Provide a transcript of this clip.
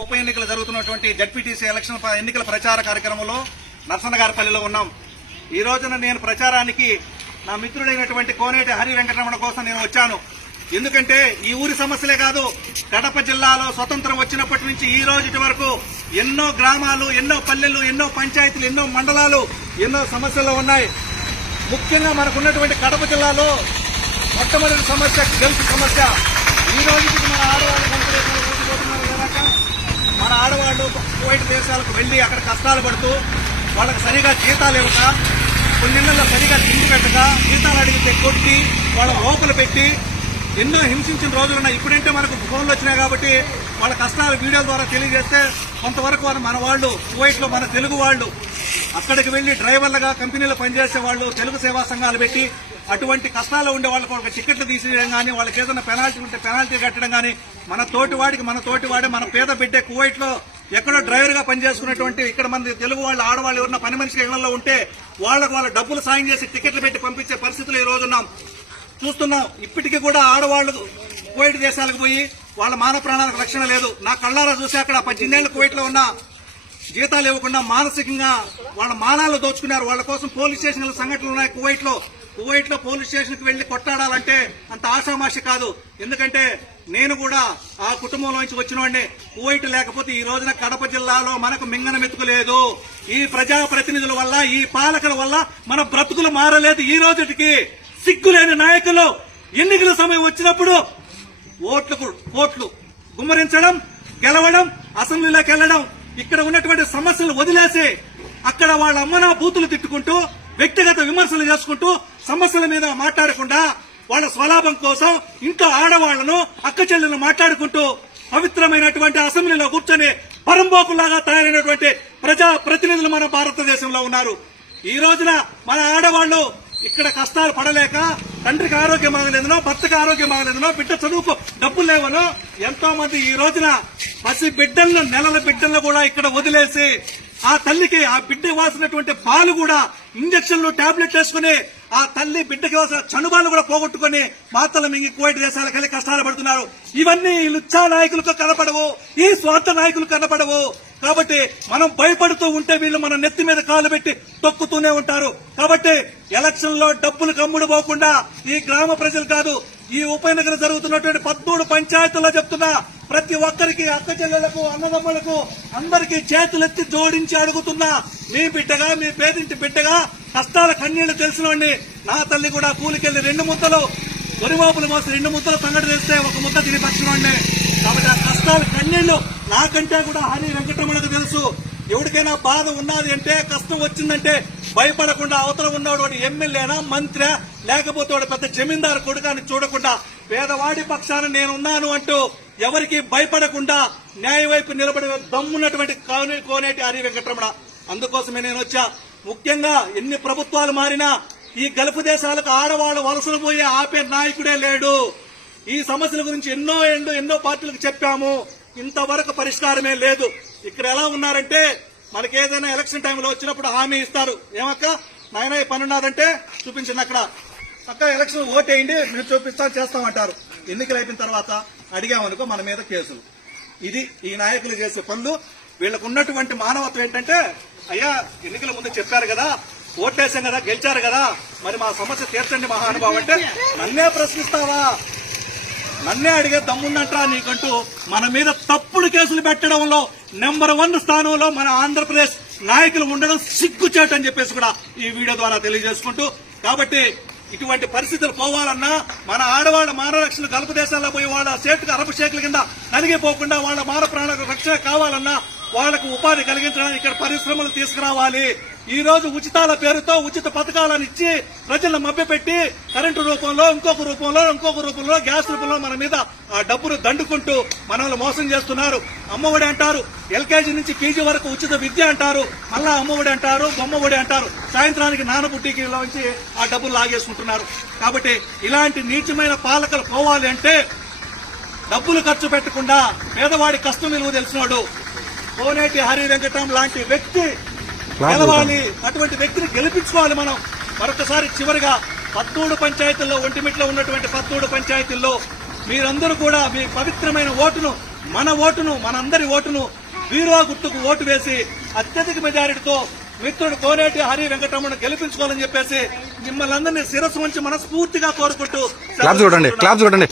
ఉప ఎన్నికలు జరుగుతున్నటువంటి జడ్పీటీసీ ఎలక్షన్ ఎన్నికల ప్రచార కార్యక్రమంలో నర్సన్నగారిపల్లిలో ఉన్నాం. ఈ రోజున నేను ప్రచారానికి నా మిత్రుడైనటువంటి కోనేటి హరి వెంకటరమణ కోసం నేను వచ్చాను. ఎందుకంటే ఈ ఊరి సమస్యలే కాదు, కడప జిల్లాలో స్వతంత్రం వచ్చినప్పటి నుంచి ఈ రోజు వరకు ఎన్నో గ్రామాలు, ఎన్నో పల్లెలు, ఎన్నో పంచాయతీలు, ఎన్నో మండలాలు, ఎన్నో సమస్యలు ఉన్నాయి. ముఖ్యంగా మనకున్నటువంటి కడప జిల్లాలో మొట్టమొదటి సమస్య గల్ఫ్ సమస్య. ఈ రోజుకి మన ఆడవాళ్ళు మన ఆడవాళ్లు కువైట్ దేశాలకు వెళ్లి అక్కడ కష్టాలు పడుతూ వాళ్ళకి సరిగా జీతాలు ఇవ్వక, కొన్ని నెలల్లో సరిగా తిండి పెట్టక, జీతాలు అడిగితే కొట్టి వాళ్ళ లోపల పెట్టి ఎన్నో హింసించిన రోజులున్నాయి. ఇప్పుడంటే మనకు ఫోన్లు వచ్చినాయి కాబట్టి వాళ్ళ కష్టాలు వీడియోల ద్వారా తెలియజేస్తే కొంతవరకు మన వాళ్ళు కువైట్ లో మన తెలుగు వాళ్ళు అక్కడికి వెళ్లి డ్రైవర్లుగా కంపెనీలో పనిచేసే వాళ్ళు తెలుగు సేవా సంఘాలు పెట్టి అటువంటి కష్టాలు ఉండే వాళ్ళకి ఒక టికెట్లు తీసేయడం కానీ, వాళ్ళకి ఏదైనా పెనాల్టీ ఉంటే పెనాల్టీ కట్టడం కానీ, మన తోటివాడే మన పేద బిడ్డే కువైట్ లో ఎక్కడో డ్రైవర్ గా పనిచేసుకున్నటువంటి ఇక్కడ మన తెలుగు వాళ్ళు ఆడవాళ్ళు ఎవరన్నా పని మనిషి ఇళ్లలో ఉంటే వాళ్ళకు వాళ్ళ డబ్బులు సాయం చేసి టికెట్లు పెట్టి పంపించే పరిస్థితులు ఈ రోజున్నాం చూస్తున్నాం. ఇప్పటికీ కూడా ఆడవాళ్లు కువైట్ దేశాలకు పోయి వాళ్ళ మానవ ప్రాణాలకు రక్షణ లేదు. నా కళ్ళారా చూసి అక్కడ 18 ఏళ్ల కువైట్ లో ఉన్న జీతాలు ఇవ్వకుండా మానసికంగా వాళ్ళ మానాలు దోచుకున్నారు. వాళ్ళ కోసం పోలీస్ స్టేషన్ల సంఘటనలు ఉన్నాయి. కువైట్ లో పోలీస్ స్టేషన్ కి వెళ్లి కొట్టాడాలంటే అంత ఆషామాషి కాదు. ఎందుకంటే నేను కూడా ఆ కుటుంబంలోంచి వచ్చినవాడిని. కువైట్ లేకపోతే ఈ రోజున కడప జిల్లాలో మనకు మింగన మెతుకులేదు. ఈ ప్రజాప్రతినిధుల వల్ల, ఈ పాలకుల వల్ల మన బ్రతుకులు మారలేదు. ఈ రోజుకి సిగ్గులేని నాయకులు ఎన్నికల సమయం వచ్చినప్పుడు ఓట్లు గుమ్మరించడం, గెలవడం, అసెంబ్లీలోకి వెళ్లడం, ఇక్కడ ఉన్నటువంటి సమస్యలు వదిలేసి అక్కడ వాళ్ళ అమ్మనా బూతులు తిట్టుకుంటూ, వ్యక్తిగత విమర్శలు చేసుకుంటూ, సమస్యల మీద మాట్లాడకుండా వాళ్ళ స్వలాభం కోసం ఇంట్లో ఆడవాళ్లను, అక్క చెల్లెలను మాట్లాడుకుంటూ పవిత్రమైనటువంటి అసెంబ్లీలో కూర్చొని పరంబోకులాగా తయారైనటువంటి ప్రజా ప్రతినిధులు మన భారతదేశంలో ఉన్నారు. ఈ రోజున మన ఆడవాళ్లు ఇక్కడ కష్టాలు పడలేక తండ్రికి ఆరోగ్యం బాగలేదనో, భర్తకు ఆరోగ్యం బాగలేదనో, బిడ్డ చదువుకు డబ్బులు లేవనో ఎంతో మంది ఈ రోజున పసి బిడ్డలను, నెలల బిడ్డలను కూడా ఇక్కడ వదిలేసి ఆ తల్లికి ఆ బిడ్డ ఇవ్వాల్సినటువంటి పాలు కూడా ఇంజక్షన్లు, టాబ్లెట్ వేసుకుని ఆ తల్లి బిడ్డకి ఇవ్వాల్సిన చనుబాలను కూడా పోగొట్టుకుని మాతల మింగి కువైట్ దేశాలకు వెళ్లి కష్టాలు పడుతున్నారు. ఇవన్నీ ఈ లుచ్చా నాయకులకు కనపడవు, ఈ స్వార్థ నాయకులు కనపడవు. కాబట్టి మనం భయపడుతూ ఉంటే వీళ్ళు మన నెత్తి మీద కాలు పెట్టి తొక్కుతూనే ఉంటారు. కాబట్టి ఎలక్షన్ లో డబ్బులు కమ్ముడు పోకుండా ఈ గ్రామ ప్రజలు కాదు, ఈ ఉప ఎన్నికలు జరుగుతున్నటువంటి 13 పంచాయతీల్లో చెప్తున్నా, ప్రతి ఒక్కరికి, అక్క చెల్లెలకు, అన్నదమ్ములకు అందరికీ చేతులెత్తి జోడించి అడుగుతున్నా, మీ బిడ్డగా, మీ పేదింటి బిడ్డగా కష్టాల కన్నీళ్లు తెలిసినోడిని. నా తల్లి కూడా కూలికెళ్లి 2 ముద్దలు వరివాపులు మోసి 2 ముద్దలు సంగటి తెస్తే 1 ముద్ద తిని పక్షినోడిని. కాబట్టి ఆ కష్టాల కన్నీళ్లు నాకంటే కూడా హరి వెంకటరమణకు తెలుసు. ఎవరికైనా బాధ ఉన్నది అంటే, కష్టం వచ్చిందంటే భయపడకుండా అవతల ఉన్నవాడు వాడు ఎమ్మెల్యేనా, మంత్రి, లేకపోతే వాడు పెద్ద జమీందారు కొడుకాన్ని చూడకుండా పేదవాడి పక్షాన నేనున్నాను అంటూ ఎవరికి భయపడకుండా న్యాయ వైపు నిలబడే దమ్మున్నటువంటి కోనేటి హరి వెంకటరమణ. అందుకోసమే నేను వచ్చా. ముఖ్యంగా ఎన్ని ప్రభుత్వాలు మారినా ఈ గల్ఫ్ దేశాలకు ఆడవాళ్లు వలసలు పోయి ఆపే నాయకుడే లేడు. ఈ సమస్యల గురించి ఎన్నో పార్టీలకు చెప్పాము, ఇంతవరకు పరిష్కారమే లేదు. ఇక్కడ ఎలా ఉన్నారంటే, మనకేదైనా ఎలక్షన్ టైంలో వచ్చినప్పుడు హామీ ఇస్తారు. ఏమక్క నాయన ఈ పని ఉన్నదంటే చూపించింది, అక్కడ అక్క ఎలక్షన్ ఓటేయండి మీరు చేస్తామంటారు. ఎన్నికలు అయిపోయిన తర్వాత అడిగామనుకో మన మీద కేసులు. ఇది ఈ నాయకులు చేసే పనులు. వీళ్లకు ఉన్నటువంటి మానవత్వం ఏంటంటే, అయ్యా ఎన్నికల ముందు చెప్పారు కదా, ఓట్లేసాం కదా, గెలిచారు కదా, మరి మా సమస్య తీర్చండి మహానుభావం అంటే నన్నే ప్రశ్నిస్తావా, నన్నే అడిగే దమ్ముందంటా నీకంటూ మన మీద తప్పుడు కేసులు పెట్టడంలో నెంబర్ 1 స్థానంలో మన ఆంధ్రప్రదేశ్ నాయకులు ఉండడం సిగ్గుచేటు అని చెప్పేసి కూడా ఈ వీడియో ద్వారా తెలియజేసుకుంటూ, కాబట్టి ఇటువంటి పరిస్థితులు పోవాలన్నా మన ఆడవాళ్ళ మానవ రక్షణ గల్ఫ్ దేశాల్లో పోయి వాళ్ళ సేటుకు అరబ్ షేకుల కింద నలిగిపోకుండా వాళ్ళ మానవ ప్రాణాలకు రక్షణ కావాలన్నా వాళ్లకు ఉపాధి కలిగించడానికి ఇక్కడ పరిశ్రమలు తీసుకురావాలి. ఈ రోజు ఉచితాల పేరుతో ఉచిత పథకాలను ఇచ్చి ప్రజలను మభ్యపెట్టి కరెంటు రూపంలో, ఇంకొక రూపంలో, గ్యాస్ రూపంలో మన మీద ఆ డబ్బును దండుకుంటూ మనల్ని మోసం చేస్తున్నారు. అమ్మఒడి అంటారు, ఎల్కేజీ నుంచి పీజీ వరకు ఉచిత విద్య అంటారు, మళ్ళా అమ్మఒడి అంటారు, బొమ్మఒడి అంటారు, సాయంత్రానికి నానబుడ్డికిలోంచి ఆ డబ్బులు లాగేసుకుంటున్నారు. కాబట్టి ఇలాంటి నీచమైన పాలకులు పోవాలి అంటే డబ్బులు ఖర్చు పెట్టకుండా పేదవాడి కష్టం విలువ తెలిసినాడు కోనేటి హరి వెంకటరామ్ లాంటి వ్యక్తి గెలవాలి. అటువంటి వ్యక్తిని గెలిపించుకోవాలి మనం. మరొకసారి చివరిగా 13 పంచాయతీల్లో, ఒంటిమిట్లో ఉన్నటువంటి 13 పంచాయతీల్లో మీరందరూ కూడా మీ పవిత్రమైన ఓటును మన ఓటును, మనందరి ఓటును బీరువా గుర్తుకు ఓటు వేసి అత్యధిక మెజారిటీతో మిత్రుడు కోనేటి హరి వెంకటరమణ గెలిపించుకోవాలని చెప్పేసి మిమ్మల్ని అందరినీ శిరస్సు వంచి మనస్ఫూర్తిగా కోరుకుంటూ క్లాప్స్ కొట్టండి.